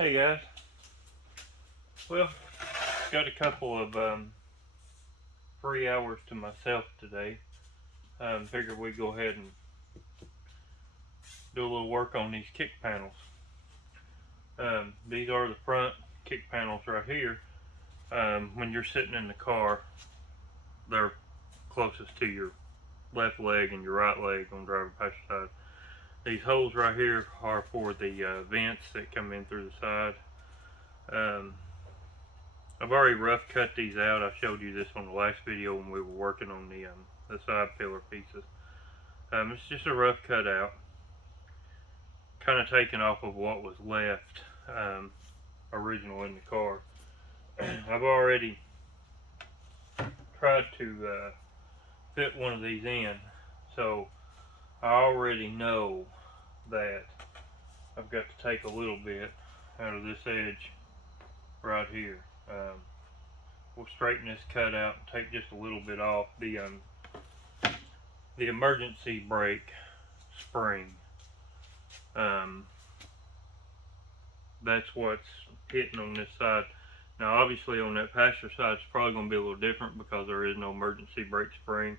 Hey guys, well, got a couple of free hours to myself today. Figured we'd go ahead and do a little work on these kick panels. These are the front kick panels right here. When you're sitting in the car, they're closest to your left leg and your right leg on the driver passenger side. These holes right here are for the vents that come in through the side. I've already rough cut these out. I showed you this on the last video when we were working on the side pillar pieces. It's just a rough cut out, kind of taken off of what was left original in the car. I've already tried to fit one of these in, so I already know that I've got to take a little bit out of this edge right here. We'll straighten this cut out and take just a little bit off. The emergency brake spring, that's what's hitting on this side. Now obviously on that passenger side it's probably going to be a little different because there is no emergency brake spring,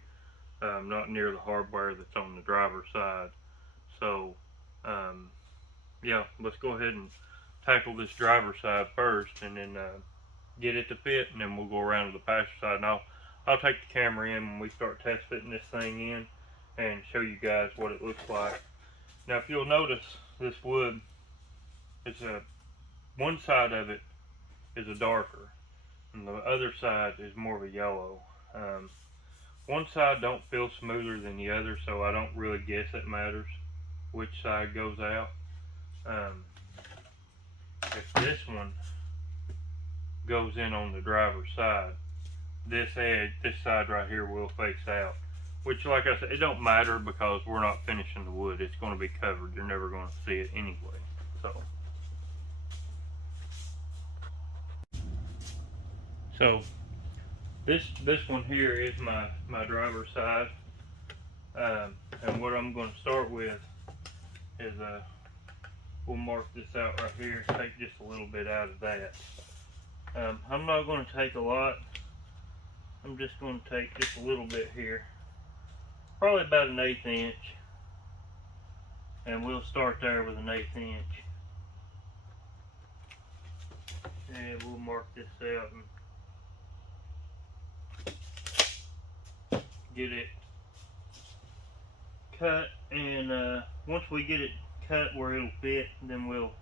not near the hardware that's on the driver's side. So yeah, let's go ahead and tackle this driver's side first, and then get it to fit, and then we'll go around to the passenger side. And I'll take the camera in when we start test fitting this thing in and show you guys what it looks like. Now if you'll notice, this wood, it's one side of it is a darker and the other side is more of a yellow. One side don't feel smoother than the other, so I don't really guess it matters which side goes out. If this one goes in on the driver's side, this side right here will face out, which, like I said, it don't matter because we're not finishing the wood. It's going to be covered. You're never going to see it anyway. So this one here is my driver's side, and what I'm going to start with is we'll mark this out right here and take just a little bit out of that. I'm not going to take a lot. I'm just going to take just a little bit here, probably about an 1/8 inch, and we'll start there with an 1/8 inch, and we'll mark this out and get it cut. And once we get it cut where it'll fit, then we'll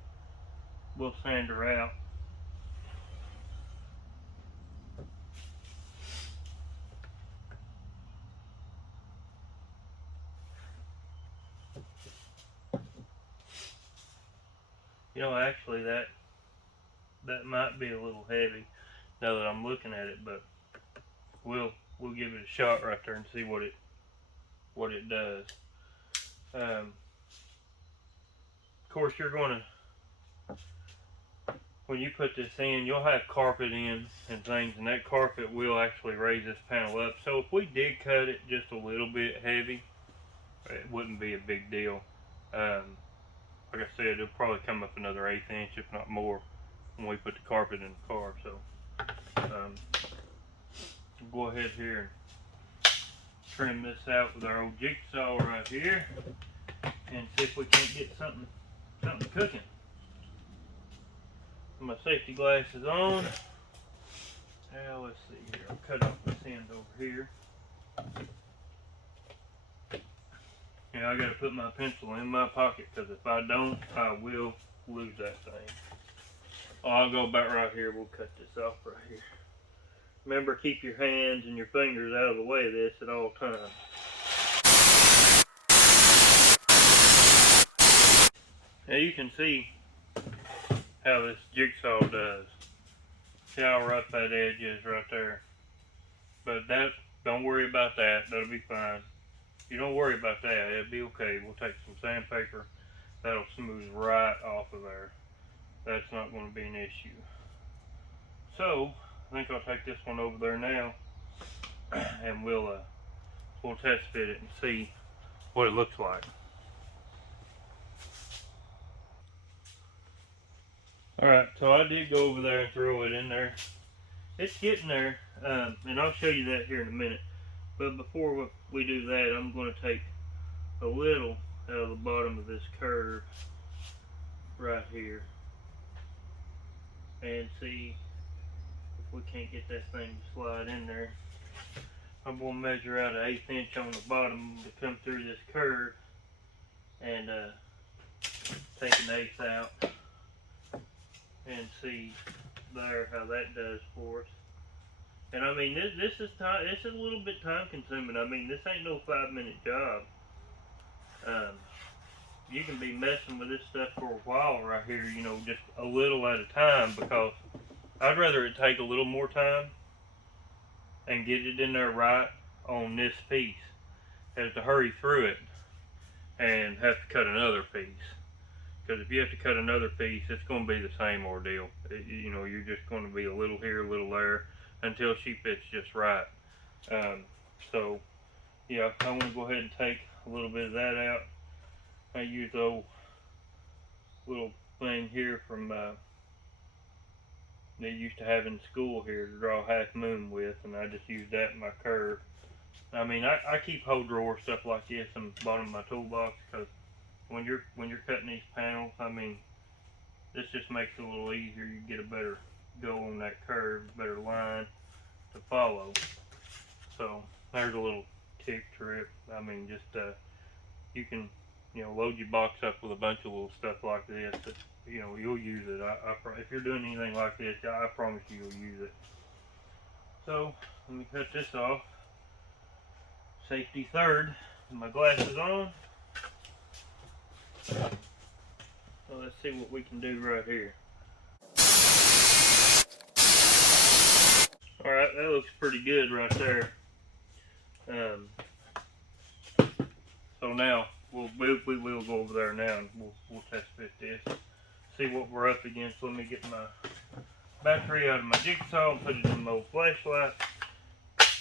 sand her out. You know, actually that might be a little heavy now that I'm looking at it, but we'll give it a shot right there and see what it does. Of course, you're going to, when you put this in, you'll have carpet in and things, and that carpet will actually raise this panel up. So if we did cut it just a little bit heavy, it wouldn't be a big deal. Like I said, it'll probably come up another 1/8 inch, if not more, when we put the carpet in the car. So we'll go ahead here and trim this out with our old jigsaw right here and see if we can't get something cooking. My safety glasses on. Now let's see here. I'll cut off this end over here. Yeah, I gotta put my pencil in my pocket, because if I don't, I will lose that thing. Oh, I'll go about right here. We'll cut this off right here. Remember, keep your hands and your fingers out of the way of this at all times. Now you can see how this jigsaw does. See how rough that edge is right there. But don't worry about that. That'll be fine. You don't worry about that, it'll be okay. We'll take some sandpaper, that'll smooth right off of there. That's not going to be an issue. So I think I'll take this one over there now, and we'll test fit it and see what it looks like. Alright, so I did go over there and throw it in there. It's getting there, and I'll show you that here in a minute. But before we do that, I'm going to take a little out of the bottom of this curve right here and see if we can't get that thing to slide in there. I'm going to measure out an 1/8 inch on the bottom to come through this curve and take an 1/8 out and see there how that does for us. And I mean, this is a little bit time consuming. I mean, this ain't no 5-minute job. You can be messing with this stuff for a while right here, you know, just a little at a time, because I'd rather it take a little more time and get it in there right on this piece than to hurry through it and have to cut another piece. Because if you have to cut another piece, it's going to be the same ordeal. You know, you're just going to be a little here, a little there, until she fits just right. So, yeah, I want to go ahead and take a little bit of that out. I use the old little thing here from they used to have in school here to draw half moon with, and I just used that in my curve. I mean, I keep whole drawer stuff like this in the bottom of my toolbox, because when you're cutting these panels, I mean, this just makes it a little easier. You get a better go on that curve, better line to follow. So there's a little tip trick. I mean, just you can, you know, load your box up with a bunch of little stuff like this that, you know, you'll use it. If you're doing anything like this, I promise you'll use it. So let me cut this off. Safety third. My glasses on. So let's see what we can do right here. Alright, that looks pretty good right there. So now we will go over there now and we'll test fit this. See what we're up against. Let me get my battery out of my jigsaw and put it in my old flashlight.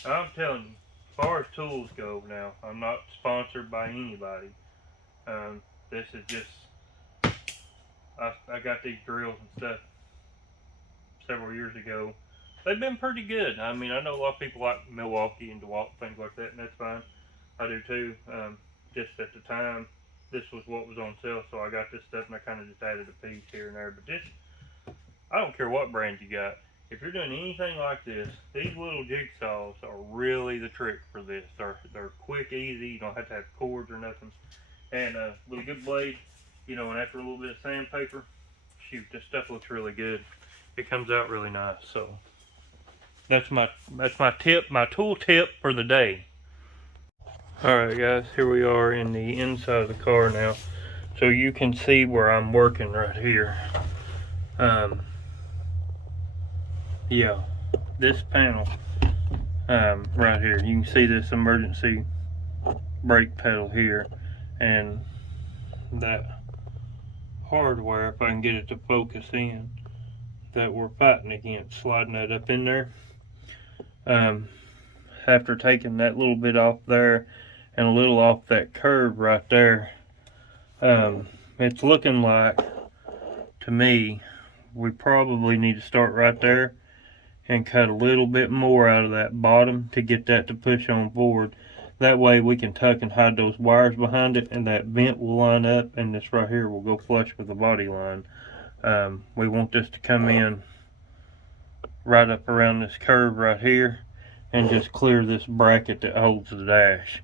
I'm telling you, as far as tools go now, I'm not sponsored by anybody. This is just, I got these drills and stuff several years ago. They've been pretty good. I mean, I know a lot of people like Milwaukee and DeWalt, things like that, and that's fine. I do too. Just at the time, this was what was on sale, so I got this stuff and I kind of just added a piece here and there. But this, I don't care what brand you got. If you're doing anything like this, these little jigsaws are really the trick for this. They're quick, easy. You don't have to have cords or nothing. And with a good blade, you know, and after a little bit of sandpaper, shoot, this stuff looks really good. It comes out really nice. So that's my tip, my tool tip for the day. Alright guys, here we are in the inside of the car now. So you can see where I'm working right here. Yeah, this panel right here, you can see this emergency brake pedal here, and that hardware, if I can get it to focus in, that we're fighting against, sliding that up in there. After taking that little bit off there and a little off that curve right there, it's looking like, to me, we probably need to start right there and cut a little bit more out of that bottom to get that to push on forward. That way we can tuck and hide those wires behind it, and that vent will line up, and this right here will go flush with the body line. We want this to come in right up around this curve right here and just clear this bracket that holds the dash.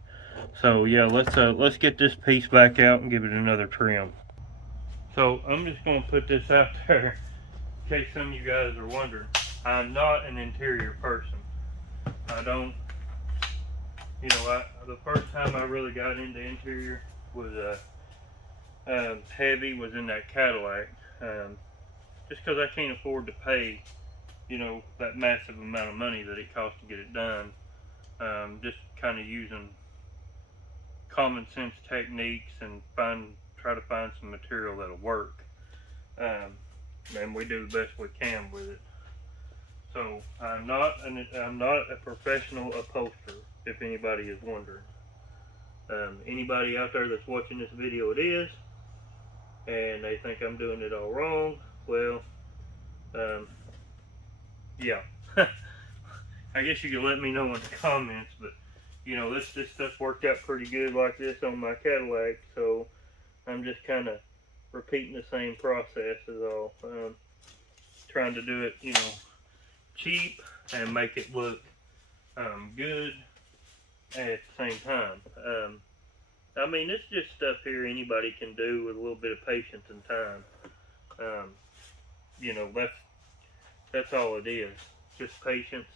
So yeah, let's get this piece back out and give it another trim. So I'm just going to put this out there in case some of you guys are wondering. I'm not an interior person. I don't, you know, the first time I really got into interior was heavy was in that Cadillac. Just because I can't afford to pay, you know, that massive amount of money that it costs to get it done. Just kind of using common sense techniques and try to find some material that'll work. And we do the best we can with it. So I'm not a professional upholsterer, if anybody is wondering. Anybody out there that's watching this video, it is, and they think I'm doing it all wrong. Well, Yeah. I guess you can let me know in the comments, but you know, this stuff worked out pretty good like this on my Cadillac, so I'm just kind of repeating the same process is all. Trying to do it, you know, cheap and make it look good at the same time. I mean, it's just stuff here anybody can do with a little bit of patience and time. You know, that's all it is, just patience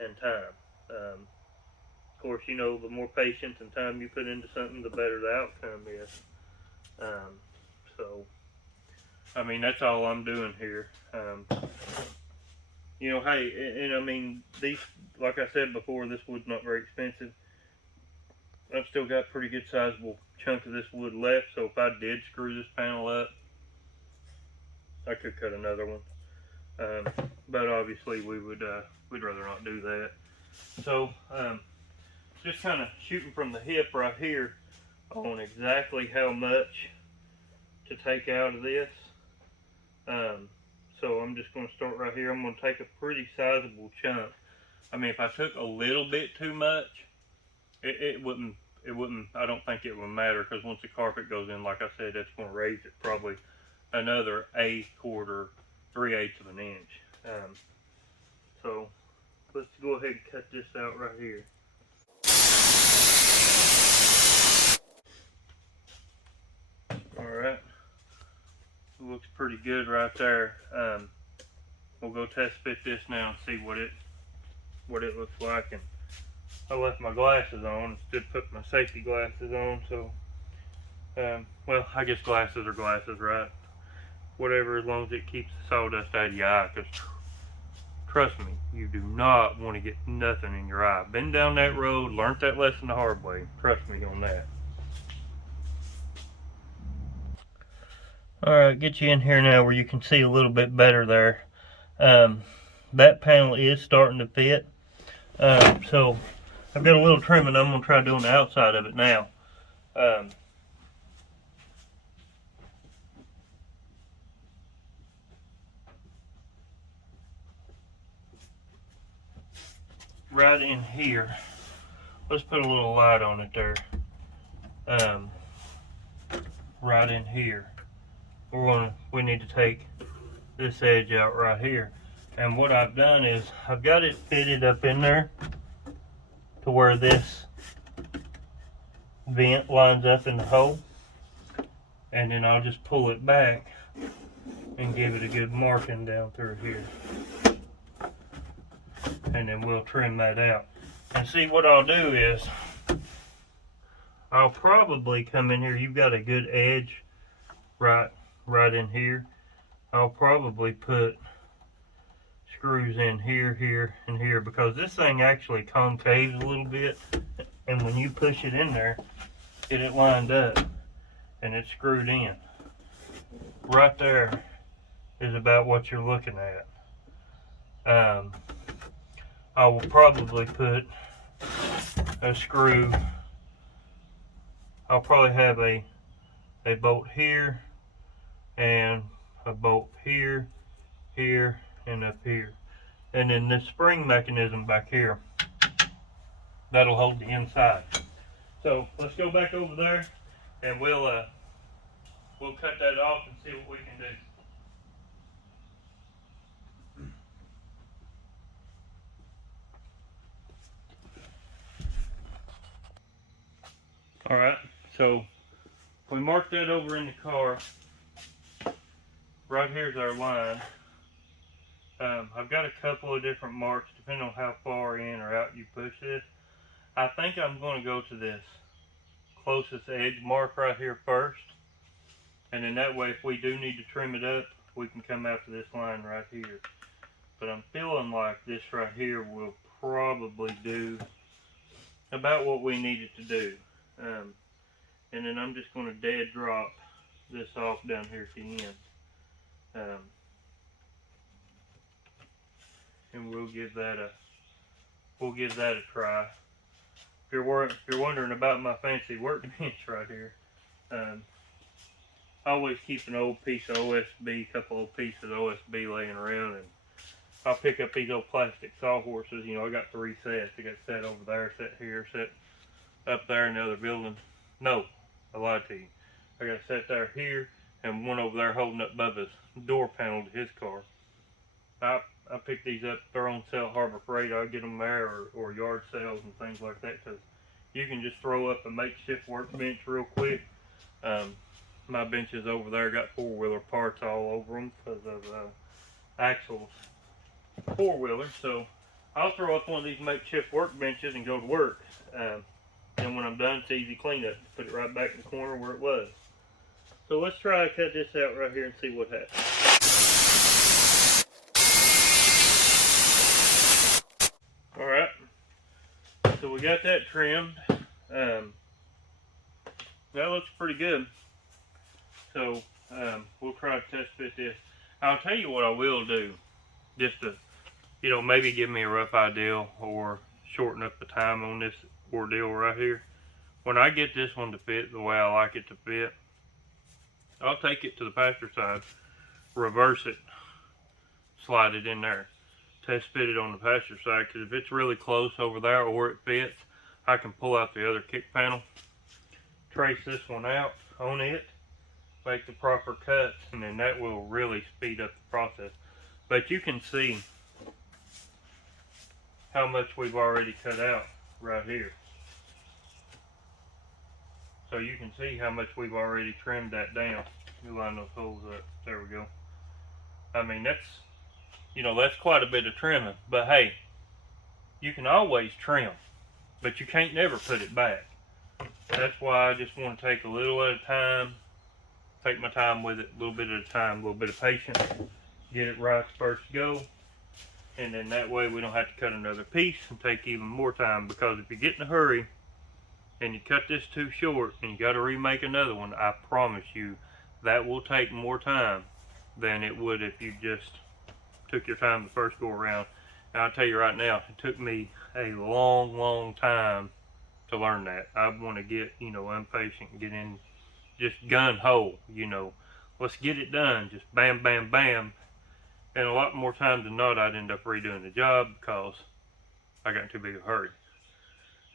and time. Of course, you know, the more patience and time you put into something, the better the outcome is. So, I mean, that's all I'm doing here. You know, hey, and I mean, these, like I said before, this wood's not very expensive. I've still got a pretty good sizable chunk of this wood left, so if I did screw this panel up, I could cut another one. But obviously we'd rather not do that. So, just kind of shooting from the hip right here on exactly how much to take out of this. So I'm just going to start right here. I'm going to take a pretty sizable chunk. I mean, if I took a little bit too much, it wouldn't, I don't think it would matter, because once the carpet goes in, like I said, that's going to raise it probably another 1/4, 3/8 of an inch. So let's go ahead and cut this out right here. Alright, looks pretty good right there. We'll go test fit this now and see what it looks like. And I left my glasses on instead of putting my safety glasses on, so well, I guess glasses are glasses, right? Whatever, as long as it keeps the sawdust out of your eye, because trust me, you do not want to get nothing in your eye. Been down that road, learned that lesson the hard way. Trust me on that. Alright, get you in here now where you can see a little bit better there. That panel is starting to fit. So I've got a little trimming I'm going to try doing the outside of it now. Right in here, let's put a little light on it there. Right in here, we need to take this edge out right here. And what I've done is I've got it fitted up in there to where this vent lines up in the hole, and then I'll just pull it back and give it a good marking down through here, and then we'll trim that out. And see, what I'll do is I'll probably come in here. You've got a good edge right in here. I'll probably put screws in here, here, and here, because this thing actually concaves a little bit, and when you push it in there, get it lined up and it's screwed in. Right there is about what you're looking at. I will probably put a screw. I'll probably have a bolt here and a bolt here, here, and up here. And then this spring mechanism back here, that'll hold the inside. So let's go back over there and we'll cut that off and see what we can do. Alright, so we marked that over in the car. Right here's our line. I've got a couple of different marks depending on how far in or out you push this. I think I'm going to go to this closest edge mark right here first, and then that way if we do need to trim it up, we can come after this line right here. But I'm feeling like this right here will probably do about what we need it to do. And then I'm just going to dead drop this off down here at the end. And we'll give that a try. If you're wondering about my fancy workbench right here, I always keep an old piece of OSB, a couple old pieces of OSB laying around, and I'll pick up these old plastic sawhorses. You know, I got 3 sets. I got set over there, set here, set up there in the other building. No, I lied to you. I got set there here, and one over there holding up Bubba's door panel to his car. I pick these up, they're on sale at Harbor Freight. I get them there, or yard sales and things like that, because you can just throw up a makeshift workbench real quick. My benches over there got 4-wheeler parts all over them because of Axel's 4-wheeler. So I'll throw up one of these makeshift workbenches and go to work. And when I'm done, it's easy cleanup. Put it right back in the corner where it was. So let's try to cut this out right here and see what happens. Alright, so we got that trimmed. That looks pretty good. So we'll try to test fit this. I'll tell you what I will do, just to, you know, maybe give me a rough idea or shorten up the time on this ordeal right here. When I get this one to fit the way I like it to fit, I'll take it to the pasture side, reverse it, slide it in there, test fit it on the pasture side, because if it's really close over there or it fits, I can pull out the other kick panel, trace this one out on it, make the proper cuts, and then that will really speed up the process. But you can see how much we've already cut out right here. So you can see how much we've already trimmed that down. You line those holes up. There we go. I mean, that's, you know, that's quite a bit of trimming. But hey, you can always trim, but you can't never put it back. That's why I just want to take a little at a time, take my time with it, a little bit at a time, a little bit of patience, get it right first go, and then that way we don't have to cut another piece and take even more time. Because if you get in a hurry and you cut this too short and you got to remake another one, I promise you that will take more time than it would if you just took your time the first go around. And I'll tell you right now, it took me a long time to learn that. I want to get, you know, impatient and get in just gun ho, you know, let's get it done, just bam bam bam. And a lot more times than not, I'd end up redoing the job because I got in too big a hurry.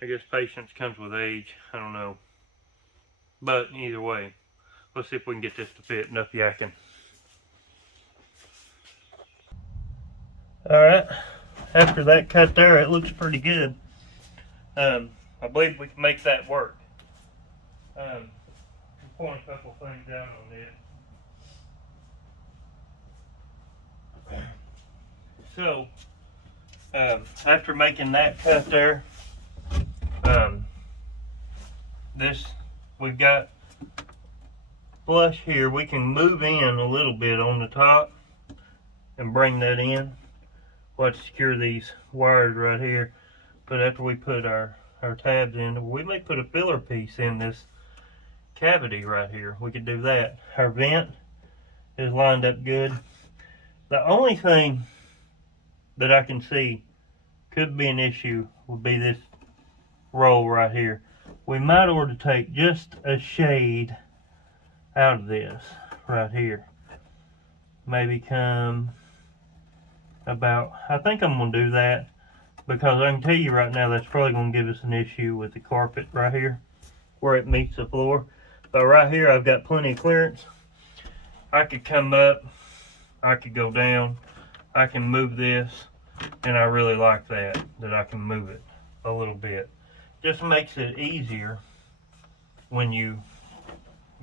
I guess patience comes with age, I don't know. But either way, let's see if we can get this to fit. Enough yakking. Alright, after that cut there, it looks pretty good. I believe we can make that work. I'll point a couple things out on this. So, after making that cut there, this, we've got flush here. We can move in a little bit on the top and bring that in. We'll have to secure these wires right here. But after we put our tabs in, we may put a filler piece in this cavity right here. We could do that. Our vent is lined up good. The only thing that I can see could be an issue would be this roll right here. We might ought to take just a shade out of this right here. Maybe come about, I think I'm going to do that, because I can tell you right now that's probably going to give us an issue with the carpet right here where it meets the floor. But right here I've got plenty of clearance. I could come up, I could go down, I can move this, and I really like that I can move it a little bit. Just makes it easier when you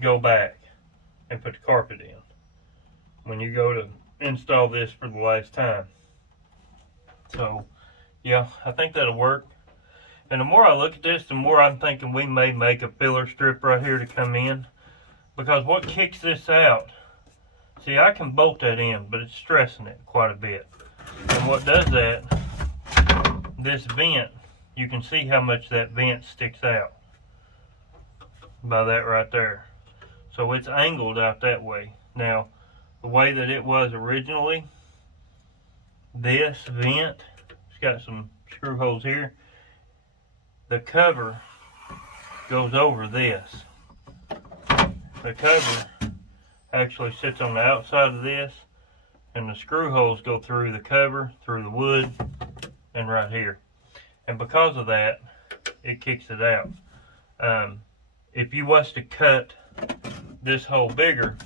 go back and put the carpet in, when you go to install this for the last time. So yeah, I think that'll work. And the more I look at this, the more I'm thinking we may make a filler strip right here to come in, because what kicks this out, see, I can bolt that in, but it's stressing it quite a bit. And what does that, this vent, you can see how much that vent sticks out by that right there. So it's angled out that way. Now, the way that it was originally, this vent, it's got some screw holes here. The cover goes over this. The cover actually sits on the outside of this, and the screw holes go through the cover, through the wood, and right here. And because of that, it kicks it out. If you was to cut this hole bigger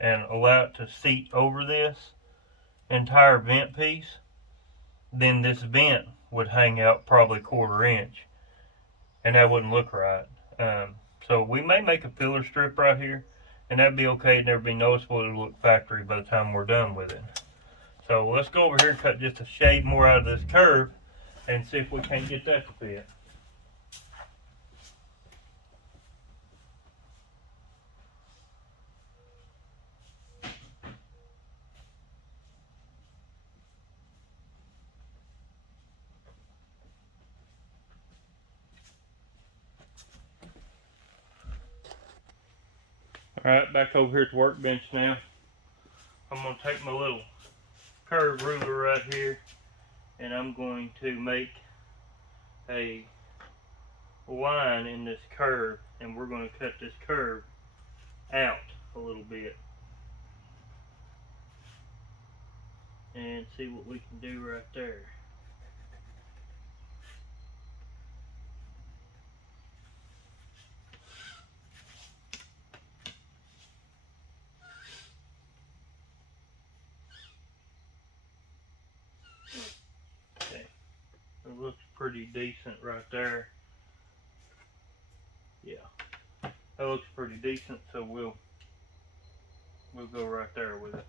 and allow it to seat over this entire vent piece, then this vent would hang out probably 1/4 inch, and that wouldn't look right. So we may make a filler strip right here, and that'd be okay. It'd never be noticeable. It'll look factory by the time we're done with it. So let's go over here and cut just a shade more out of this curve and see if we can't get that to fit. Alright, back over here at the workbench now. I'm going to take my little curve ruler right here, and I'm going to make a line in this curve, and we're going to cut this curve out a little bit and see what we can do right there. It looks pretty decent right there. Yeah, that looks pretty decent, so we'll go right there with it.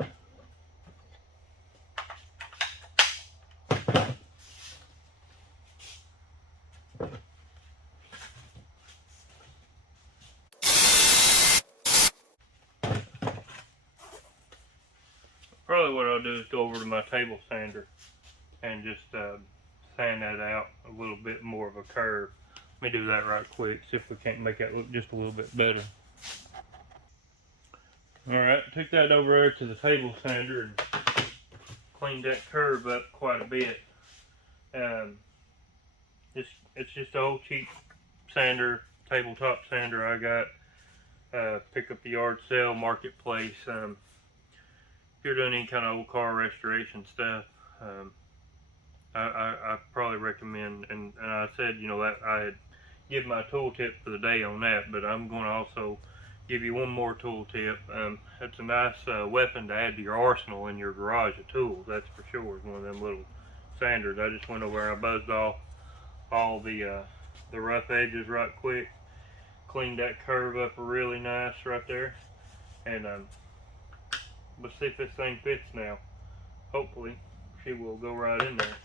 Probably what I'll do is go over to my table sander and just sand that out a little bit more of a curve. Let me do that right quick, see if we can't make that look just a little bit better. Alright, took that over there to the table sander and cleaned that curve up quite a bit. It's just an old cheap sander, tabletop sander I got. Pick up the yard sale, marketplace. If you're doing any kind of old car restoration stuff, I probably recommend, and I said, you know, that I had given my tool tip for the day on that, but I'm going to also give you one more tool tip. It's a nice weapon to add to your arsenal in your garage of tools, that's for sure. It's one of them little sanders. I just went over and I buzzed off all the rough edges right quick, cleaned that curve up really nice right there, and let's see if this thing fits now. Hopefully she will go right in there.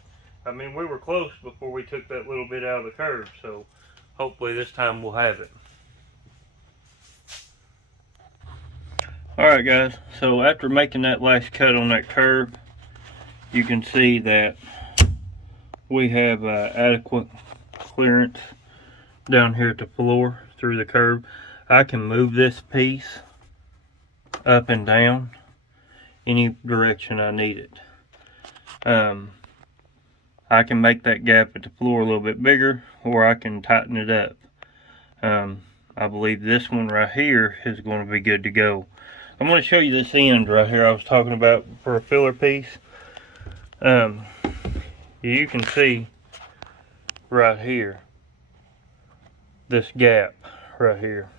I mean, we were close before we took that little bit out of the curve, so hopefully this time we'll have it. Alright guys, so after making that last cut on that curve, you can see that we have adequate clearance down here at the floor through the curve. I can move this piece up and down any direction I need it. I can make that gap at the floor a little bit bigger, or I can tighten it up. I believe this one right here is going to be good to go. I'm going to show you this end right here I was talking about for a filler piece. You can see right here this gap right here.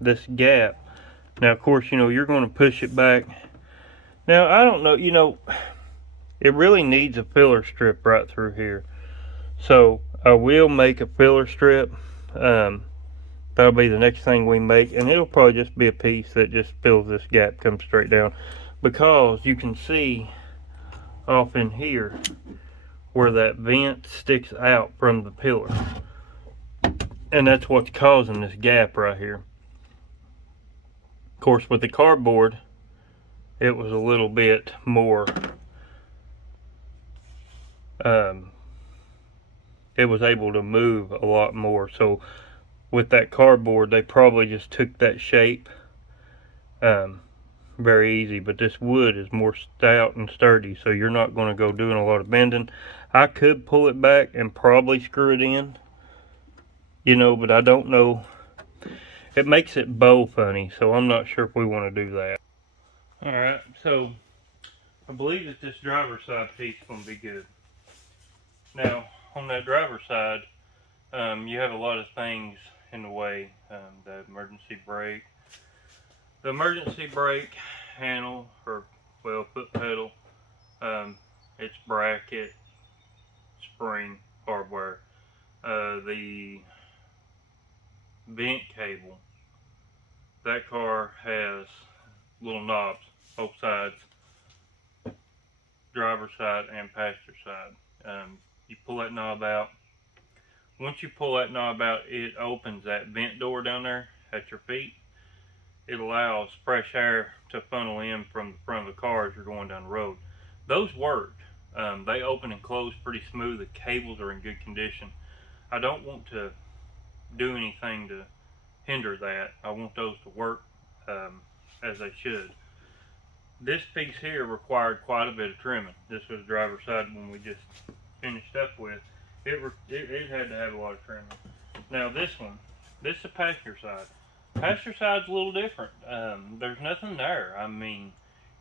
This gap. Now, of course, you know, you're going to push it back. Now, I don't know, you know, it really needs a filler strip right through here. So, I will make a filler strip. That'll be the next thing we make. And it'll probably just be a piece that just fills this gap, comes straight down. Because you can see off in here where that vent sticks out from the pillar. And that's what's causing this gap right here. Of course, with the cardboard, it was a little bit more, it was able to move a lot more. So with that cardboard, they probably just took that shape very easy. But this wood is more stout and sturdy, so you're not going to go doing a lot of bending. I could pull it back and probably screw it in, you know, but I don't know. it makes it bow funny, so I'm not sure if we want to do that. Alright, so I believe that this driver's side piece is going to be good. Now, on that driver's side, you have a lot of things in the way. The emergency brake, handle, or well, foot pedal, its bracket, spring, hardware, the vent cable. That car has little knobs, both sides, driver's side and passenger side. You pull that knob out. Once you pull that knob out, it opens that vent door down there at your feet. It allows fresh air to funnel in from the front of the car as you're going down the road. Those work. They open and close pretty smooth. The cables are in good condition. I don't want to do anything to hinder that. I want those to work as they should. This piece here required quite a bit of trimming. This was the driver's side when we just finished up with. It had to have a lot of trimming. Now this is the passenger side. Passenger side's a little different. There's nothing there. I mean,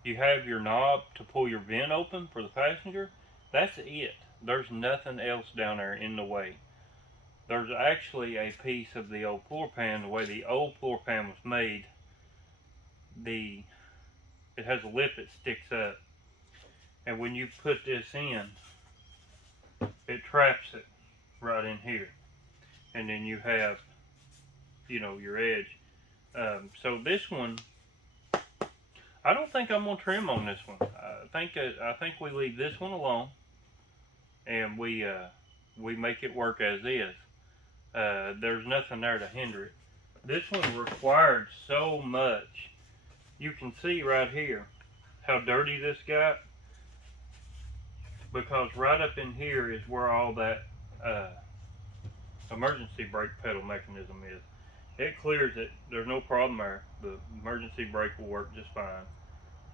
you have your knob to pull your vent open for the passenger. That's it. There's nothing else down there in the way. There's actually a piece of the old floor pan. The way the old floor pan was made, it has a lip that sticks up, and when you put this in, it traps it right in here, and then you have, your edge. So this one, I don't think I'm gonna trim on this one. I think we leave this one alone, and we make it work as is. There's nothing there to hinder it. This one required so much. You can see right here how dirty this got, because right up in here is where all that emergency brake pedal mechanism is. It clears it. There's no problem there. The emergency brake will work just fine.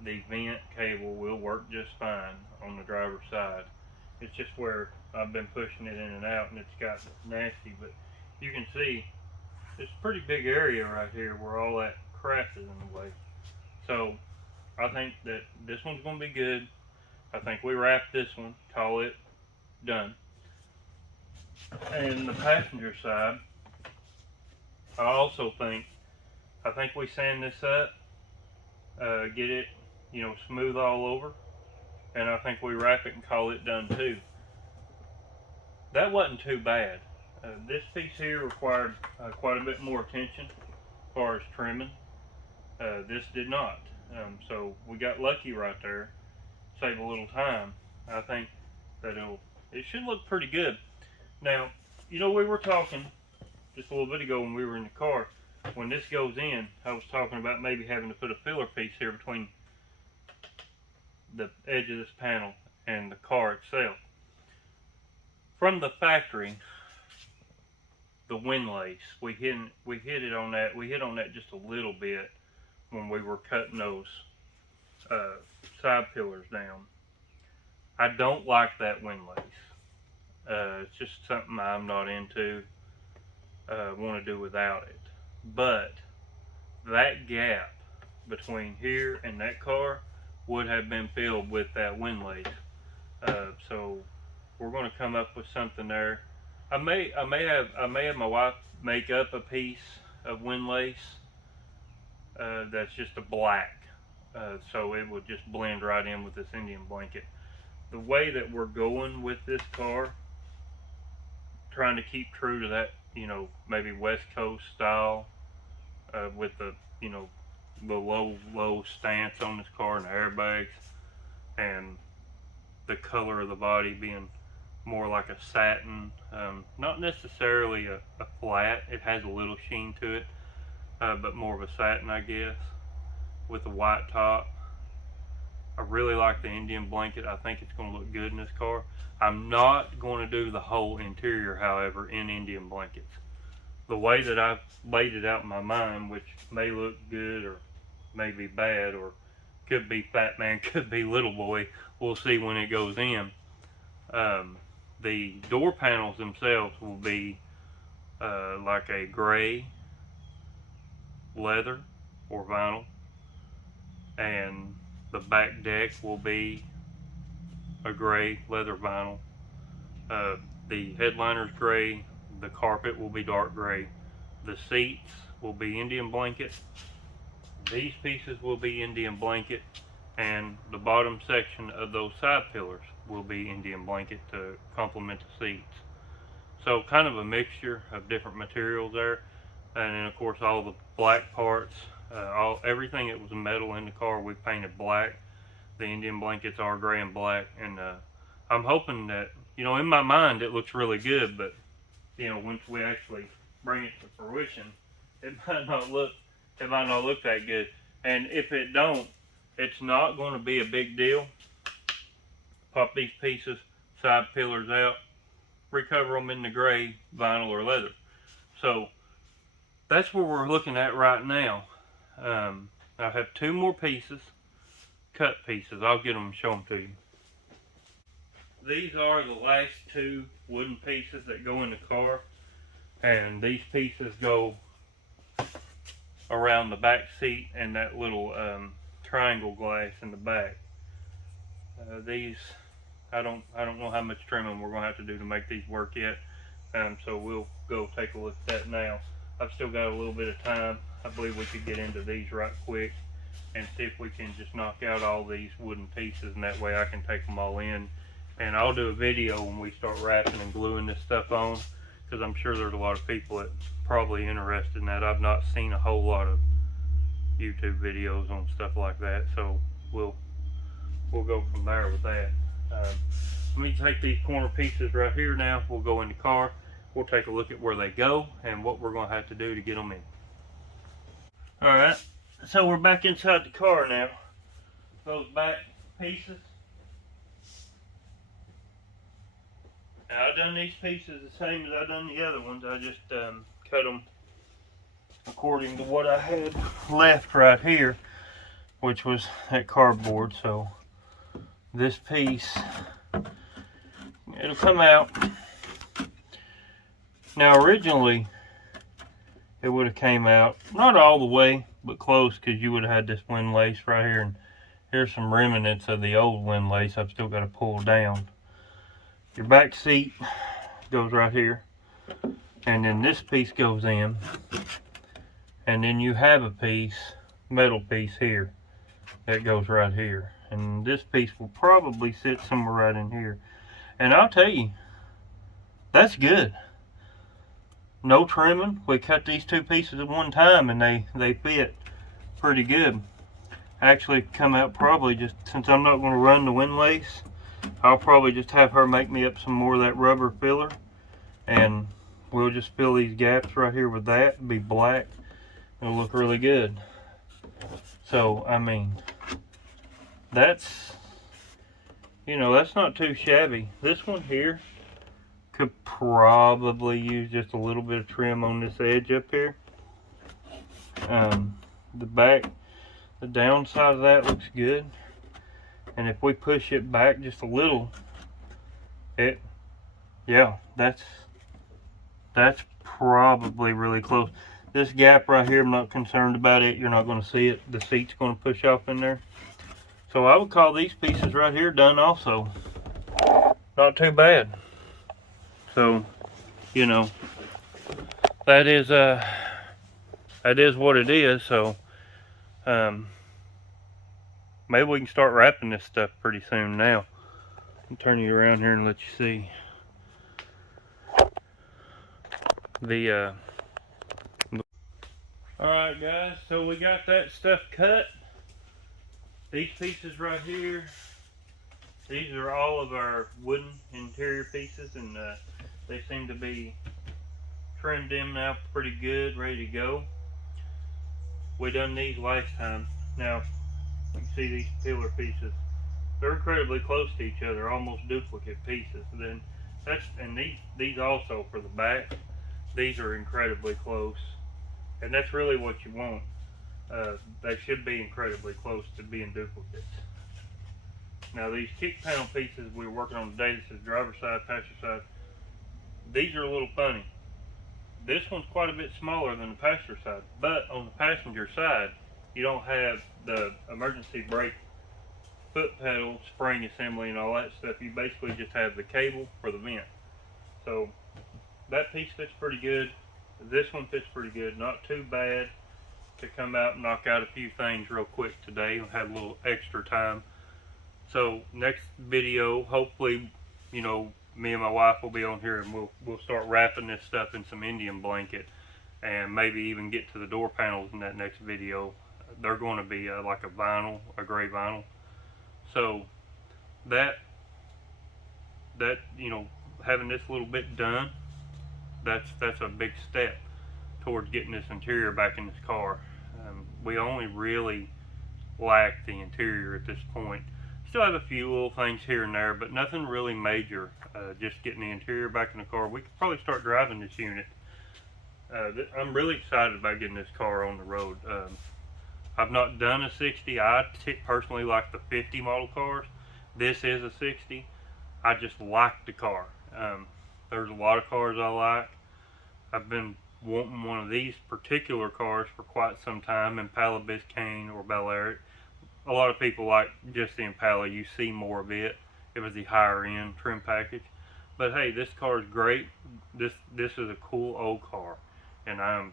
The vent cable will work just fine on the driver's side. It's just where I've been pushing it in and out, and it's got nasty. But you can see it's a pretty big area right here where all that crap is in the way. So I think that this one's going to be good. I think we wrap this one, call it done. And the passenger side, I think we sand this up, get it, smooth all over, and I think we wrap it and call it done too. That wasn't too bad. This piece here required quite a bit more attention as far as trimming. This did not. So we got lucky right there. Save a little time. I think that it should look pretty good. Now, we were talking just a little bit ago when we were in the car. When this goes in, I was talking about maybe having to put a filler piece here between the edge of this panel and the car itself. From the factory, the windlace, we hit on that just a little bit when we were cutting those side pillars down. I don't like that windlace. It's just something I'm not into. Want to do without it. But that gap between here and that car would have been filled with that windlace. So we're going to come up with something there. I may have my wife make up a piece of windlace that's just a black, so it would just blend right in with this Indian blanket. The way that we're going with this car, trying to keep true to that, maybe West Coast style, with the, the low stance on this car and the airbags, and the color of the body being more like a satin, not necessarily a flat. It has a little sheen to it, but more of a satin, I guess, with a white top. I really like the Indian blanket. I think it's going to look good in this car. I'm not going to do the whole interior, however, in Indian blankets. The way that I've laid it out in my mind, which may look good or may be bad, or could be fat man, could be little boy, we'll see when it goes in. The door panels themselves will be like a gray leather or vinyl, and the back deck will be a gray leather vinyl. The headliner's gray, the carpet will be dark gray, the seats will be Indian blanket, these pieces will be Indian blanket, and the bottom section of those side pillars will be Indian blanket to complement the seats. So kind of a mixture of different materials there. And then of course all the black parts, everything that was metal in the car we painted black. The Indian blankets are gray and black, and I'm hoping that, in my mind it looks really good, but once we actually bring it to fruition, it might not look that good. And if it don't, it's not going to be a big deal. Pop these pieces, side pillars out, recover them in the gray vinyl or leather. So that's what we're looking at right now. I have 2 more pieces, cut pieces. I'll get them and show them to you. These are the last 2 wooden pieces that go in the car, and these pieces go around the back seat and that little triangle glass in the back. These, I don't know how much trimming we're going to have to do to make these work yet, so we'll go take a look at that now. I've still got a little bit of time. I believe we could get into these right quick and see if we can just knock out all these wooden pieces, and that way I can take them all in. And I'll do a video when we start wrapping and gluing this stuff on, because I'm sure there's a lot of people that probably interested in that. I've not seen a whole lot of YouTube videos on stuff like that, so we'll go from there with that. Let me take these corner pieces right here now. We'll go in the car. We'll take a look at where they go and what we're going to have to do to get them in. Alright, so we're back inside the car now. Those back pieces. Now, I done these pieces the same as I done the other ones. I just cut them according to what I had left right here, which was that cardboard. So this piece, it'll come out. Now originally it would have came out not all the way, but close, because you would have had this wind lace right here, and here's some remnants of the old wind lace I've still got to pull down. Your back seat goes right here, and then this piece goes in, and then you have a piece, metal piece here, that goes right here, and this piece will probably sit somewhere right in here. And I'll tell you, that's good. No trimming. We cut these 2 pieces at one time, and they fit pretty good. Actually come out probably, just since I'm not going to run the wind lace, I'll probably just have her make me up some more of that rubber filler, and we'll just fill these gaps right here with that. It'll be black. It'll look really good. So, I mean, that's not too shabby. This one here could probably use just a little bit of trim on this edge up here. The back, the downside of that looks good. And if we push it back just a little, that's probably really close. This gap right here, I'm not concerned about it. You're not going to see it. The seat's going to push off in there. So I would call these pieces right here done also. Not too bad. So, that is what it is. So, maybe we can start wrapping this stuff pretty soon now. I'll turn you around here and let you see the alright guys, so we got that stuff cut. These pieces right here, these are all of our wooden interior pieces, and they seem to be trimmed in now pretty good, ready to go. We done these last time. Now you can see these pillar pieces, they're incredibly close to each other, almost duplicate pieces. And then these also for the back, these are incredibly close, and that's really what you want. They should be incredibly close to being duplicates. Now these kick panel pieces we're working on today, this is driver's side, passenger side, these are a little funny. This one's quite a bit smaller than the passenger side, but on the passenger side, you don't have the emergency brake foot pedal, spring assembly, and all that stuff. You basically just have the cable for the vent. So that piece fits pretty good. This one fits pretty good. Not too bad to come out and knock out a few things real quick today. I had a little extra time. So next video, hopefully, you know, me and my wife will be on here and we'll start wrapping this stuff in some Indian blanket and maybe even get to the door panels in that next video. They're going to be like a vinyl, a gray vinyl. So that you know, having this little bit done, that's a big step towards getting this interior back in this car. We only really lack the interior at this point. Still have a few little things here and there, but nothing really major. Just getting the interior back in the car. We could probably start driving this unit. I'm really excited about getting this car on the road. I've not done a 60. I personally like the 50 model cars. This is a 60. I just like the car. There's a lot of cars I like. I've been wanting one of these particular cars for quite some time, Impala Biscayne or Balearic. A lot of people like just the Impala. You see more of it. It was the higher end trim package. But hey, this car is great. This is a cool old car, and I'm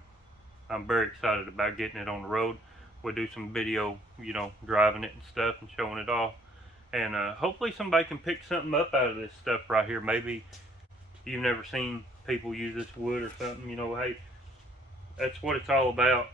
very excited about getting it on the road. We'll do some video, you know, driving it and stuff and showing it off. And hopefully somebody can pick something up out of this stuff right here. Maybe you've never seen people use this wood or something. You know, hey, that's what it's all about.